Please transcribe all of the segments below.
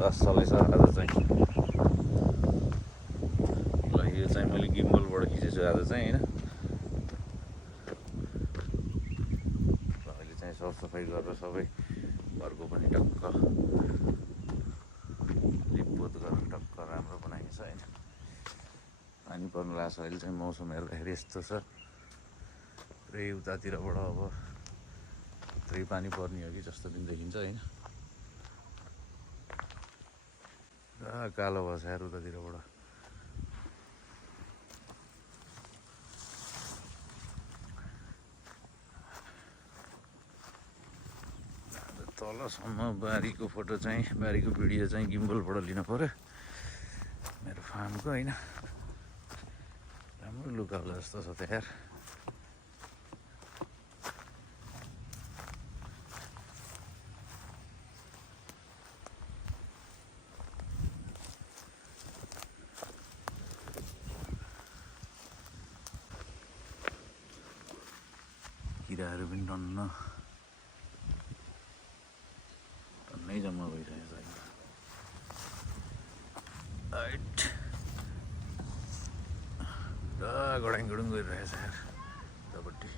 जबरदस्त चलेछ आज चाहिँ। ल यो चाहिँ मैले गिम्बलबाट खिचेछु आज चाहिँ होइन। अहिले चाहिँ सरसफाइ गरेर सबै घरको पनि टक्क लिपपोत गरेर टक्क राम्रो बनाएको छ होइन। पानी पर्नु लाग्छ अहिले चाहिँ मौसम हेर्दाखेरि यस्तो छ। पुरै उतातिरबाट अब पुरै पानी पर्ने हो कि जस्तो पनि देखिन्छ होइन। कालो भएछ यार उतातिरबाट। तलसम्म बारीको फोटो चाहिँ बारीको भिडियो चाहिँ गिम्बलबाट लिनु पऱ्यो मेरो फार्मको होइन। राम्रो लुक आउला जस्तो छ त यार। किराहरू पनि टन्नै जम्मा भइरहेको छ अहिले। गडाङ गुडुङ गरिरहेछ यार उतापट्टि।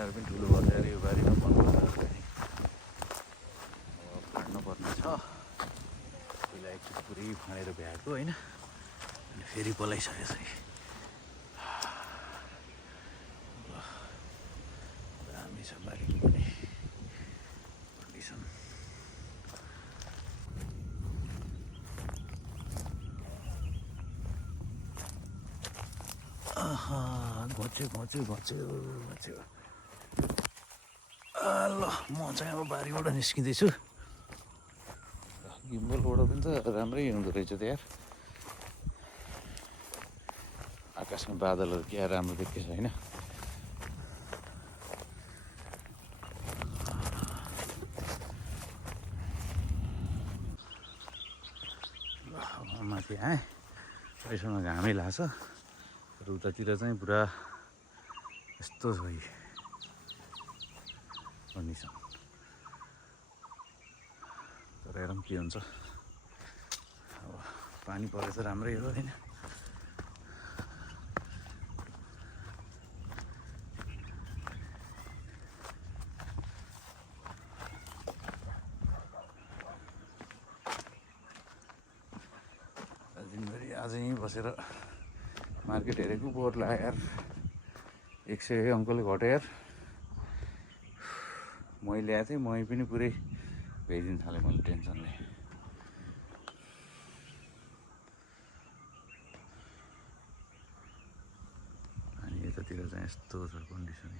पनि ठुलो भएर यो बारीमा फाड्नुपर्ने छ। पहिला एकचोटि पुरै फाँडेर भ्याएको होइन अनि फेरि पलाइसकेको छ। दामी छ बारीको पनि कन्डिसन। घोच्यो। ल म चाहिँ अब बारीबाट निस्किँदैछु। गिम्बलबाट पनि त राम्रै हुँदो रहेछ त यार। आकाशमा बादलहरू क्या राम्रो देख्दैछ होइन। माथि आएँ अहिलेसम्म घामै लाग्छ तर उतातिर चाहिँ पुरा यस्तो छ कन्डिसन। तर हेरौँ के हुन्छ। अब पानी परेछ राम्रै हो होइन। दिनभरि आज यहीँ बसेर मार्केट हेरेको बोर लाग्यो यार। 100 अङ्कलले घट्यो यार। मही ल्याएको थिएँ मही पनि पुरै भेजिदिन थालेँ मैले टेन्सनले। अनि यतातिर चाहिँ यस्तो छ कन्डिसन।